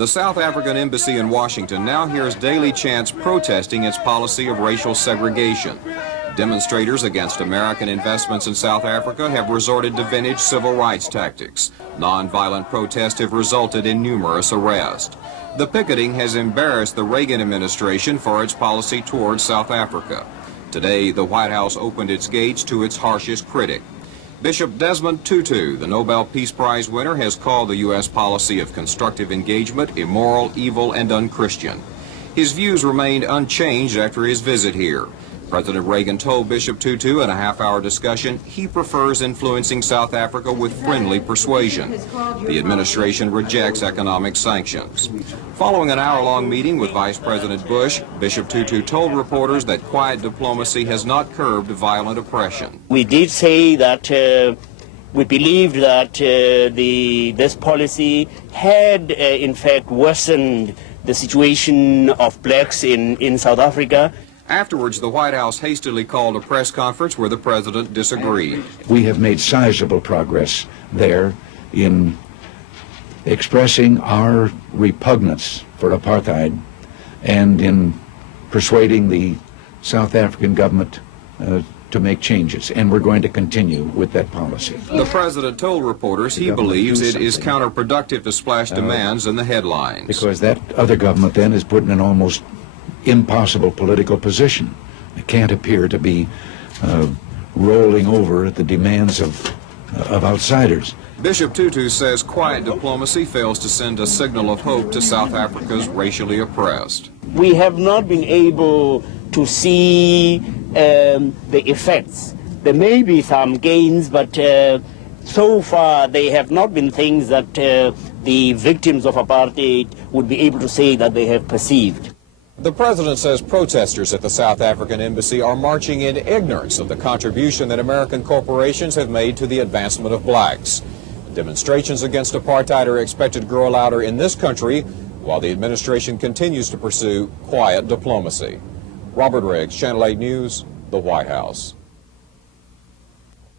The South African embassy in Washington now hears daily chants protesting its policy of racial segregation. Demonstrators against American investments in South Africa have resorted to vintage civil rights tactics. Nonviolent protests have resulted in numerous arrests. The picketing has embarrassed the Reagan administration for its policy towards South Africa. Today, the White House opened its gates to its harshest critic. Bishop Desmond Tutu, the Nobel Peace Prize winner, has called the U.S. policy of constructive engagement immoral, evil, and unchristian. His views remained unchanged after his visit here. President Reagan told Bishop Tutu in a half-hour discussion he prefers influencing South Africa with friendly persuasion. The administration rejects economic sanctions. Following an hour-long meeting with Vice President Bush, Bishop Tutu told reporters that quiet diplomacy has not curbed violent oppression. We did say that we believed that this policy had in fact worsened the situation of blacks in South Africa. Afterwards, the White House hastily called a press conference where the president disagreed. We have made sizable progress there in expressing our repugnance for apartheid and in persuading the South African government to make changes, and we're going to continue with that policy. The president told reporters he believes it is counterproductive to splash demands in the headlines. Because that other government then is put in an almost impossible political position. It can't appear to be rolling over at the demands of outsiders. Bishop Tutu says quiet diplomacy fails to send a signal of hope to South Africa's racially oppressed. We have not been able to see the effects. There may be some gains, but so far they have not been things that the victims of apartheid would be able to say that they have perceived. The president says protesters at the South African embassy are marching in ignorance of the contribution that American corporations have made to the advancement of blacks. Demonstrations against apartheid are expected to grow louder in this country while the administration continues to pursue quiet diplomacy. Robert Riggs, Channel 8 News, the White House.